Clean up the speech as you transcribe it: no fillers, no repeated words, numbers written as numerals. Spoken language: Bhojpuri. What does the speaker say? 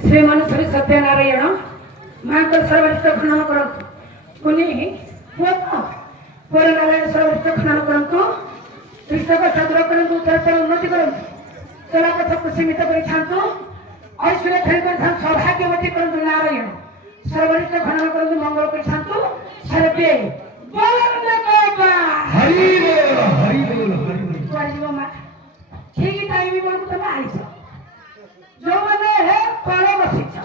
श्रीमान श्री सत्यनारायण महाकर सर्वरिष्ठ खनन करंतु कुणी नारायण सर्वरिष्ठ खनन करंतु कृष्ण का सादर करंतु उत्तर उन्नति करंतु चला पथ कुसीमित करि छांतु ऐश्वर्य धरि कर छांतु सौभाग्यवती करंतु नारायण सर्वरिष्ठ खनन करंतु मंगल करि छांतु सर्वे बोलन बाबा हरि बोल वाजिबो मा ठीक टाइम बोल को तमे आइछ जो माने है पड़ो बसिछ